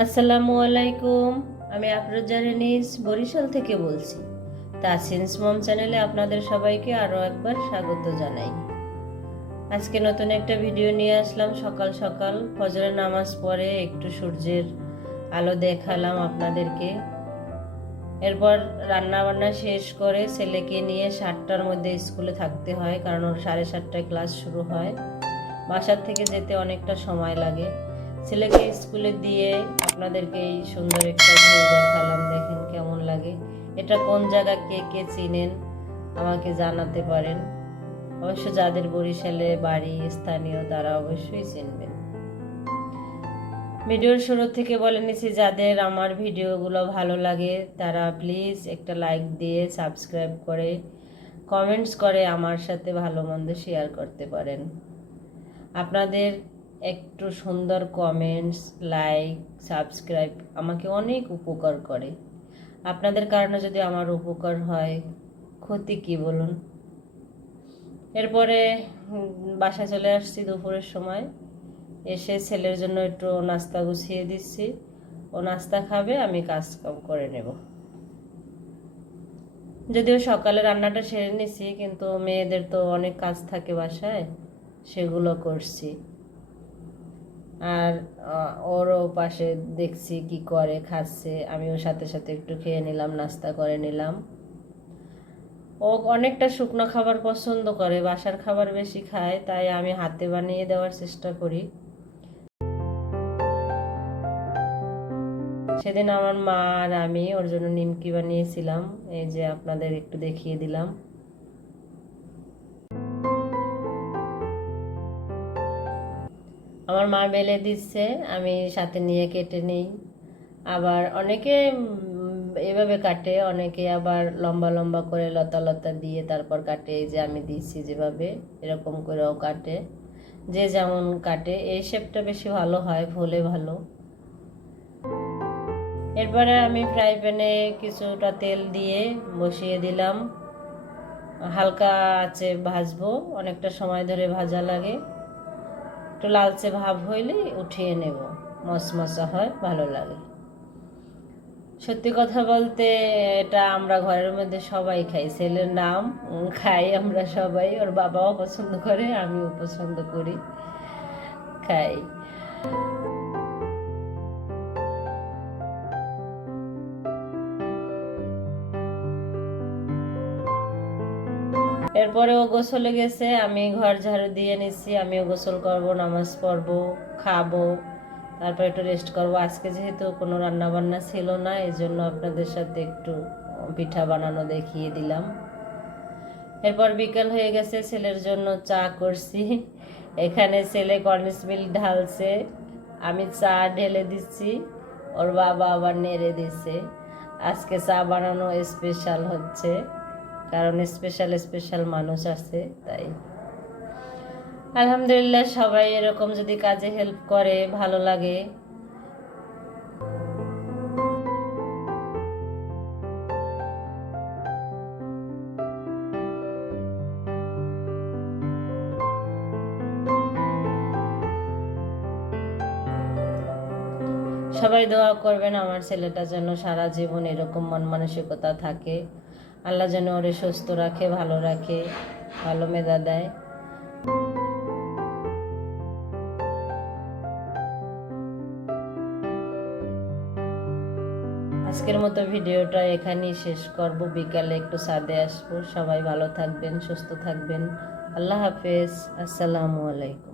আসসালামু আলাইকুম। আমি আফরোজা রেনিস বরিশাল থেকে বলছি। তাসিনস মম চ্যানেলে আপনাদের সবাইকে আরও একবার স্বাগত জানাই। আজকে নতুন একটা ভিডিও নিয়ে আসলাম। সকাল সকাল ফজরের নামাজ পড়ে একটু সূর্যের আলো দেখালাম আপনাদেরকে। এরপর রান্না বান্না শেষ করে ছেলেকে নিয়ে 7টার মধ্যে স্কুলে থাকতে হয়, কারণ ওর 7:30টায় ক্লাস শুরু হয়। বাসার থেকে যেতে অনেকটা সময় লাগে। ছেলেকে স্কুলে দিয়ে আপনাদেরকে এই সুন্দর একটা ভিউ দেখালাম, দেখেন কেমন লাগে। এটা কোন জায়গা, কে কে চিনেন আমাকে জানাতে পারেন। অবশ্য যাদের বরিশালে বাড়ি স্থানীয় তারা অবশ্যই চিনবেন। ভিডিওর শুরু থেকে বলে নিছি, যাদের আমার ভিডিওগুলো ভালো লাগে তারা প্লিজ একটা লাইক দিয়ে সাবস্ক্রাইব করে কমেন্টস করে আমার সাথে ভালো মন্দ শেয়ার করতে পারেন। আপনাদের একটু সুন্দর কমেন্টস, লাইক, সাবস্ক্রাইব আমাকে অনেক উপকার করে। আপনাদের কারণে যদি আমার উপকার হয়, ক্ষতি কি বলুন। এরপরে বাসায় চলে আসছি দুপুরের সময়। এসে ছেলের জন্য একটু নাস্তা গুছিয়ে দিচ্ছি। ও নাস্তা খাবে, আমি কাজ কাম করে নেব। যদিও সকালে রান্নাটা সেরে নিছি, কিন্তু মেয়েদের তো অনেক কাজ থাকে বাসায়, সেগুলো করছি। আর ওরও পাশে দেখছি কি করে, খাচ্ছে, আমিও সাথে সাথে একটু খেয়ে নিলাম, নাস্তা করে নিলাম। ও অনেকটা শুকনো খাবার পছন্দ করে, বাসার খাবার বেশি খায়, তাই আমি হাতে বানিয়ে দেওয়ার চেষ্টা করি। সেদিন আমার মা আর আমি ওর জন্য নিমকি বানিয়েছিলাম, এই যে আপনাদের একটু দেখিয়ে দিলাম। আমার মা বেলে দিচ্ছে, আমি সাথে নিয়ে কেটে নিই। আবার অনেকে এভাবে কাটে, অনেকে আবার লম্বা লম্বা করে লতা লতা দিয়ে তারপর কাটে। এই যে আমি দিচ্ছি যেভাবে, এরকম করেও কাটে। যে যেমন কাটে, এই শেপটা বেশি ভালো হয়, ফুলে ভালো। এরপরে আমি ফ্রাই প্যানে কিছুটা তেল দিয়ে বসিয়ে দিলাম। হালকা আঁচে ভাজবো, অনেকটা সময় ধরে ভাজা লাগে। একটু লালচে ভাব হইলে উঠিয়ে নেব, মশমশা হয়, ভালো লাগে। সত্যি কথা বলতে এটা আমরা ঘরের মধ্যে সবাই খাই, ছেলের নাম খাই আমরা সবাই। ওর বাবাও পছন্দ করে, আমিও পছন্দ করি, খাই। এরপরে ও গোসলে গেছে, আমি ঘর ঝাড়ু দিয়ে নিচ্ছি। আমিও গোসল করব, নামাজ পড়বো, খাবো, তারপর একটু রেস্ট করব। আজকে যেহেতু কোনো রান্না বান্না ছিল না, এই জন্য আপনাদের সাথে একটু পিঠা বানানো দেখিয়ে দিলাম। এরপর বিকেল হয়ে গেছে, ছেলের জন্য চা করছি। এখানে ছেলে কর্নিশ মিল্ক ঢালছে, আমি চা ঢেলে দিচ্ছি, ওর বাবা আবার নেড়ে দিচ্ছে। আজকে চা বানানো স্পেশাল হচ্ছে, কারণ স্পেশাল স্পেশাল মানুষ আছে, তাই। আলহামদুলিল্লাহ, সবাই এরকম যদি কাজে হেল্প করে ভালো লাগে। সবাই দোয়া করবেন আমার ছেলেটা যেন সারা জীবন এরকম মন মানসিকতা থাকে। আল্লাহ যেন ওরে সুস্থ রাখে, ভালো রাখে, ভালো মেধা দেয়। আজকের মতো ভিডিওটা এখানেই শেষ করব। বিকালে একটু ছাদে আসবো। সবাই ভালো থাকবেন, সুস্থ থাকবেন। আল্লাহ হাফেজ। আসসালামু আলাইকুম।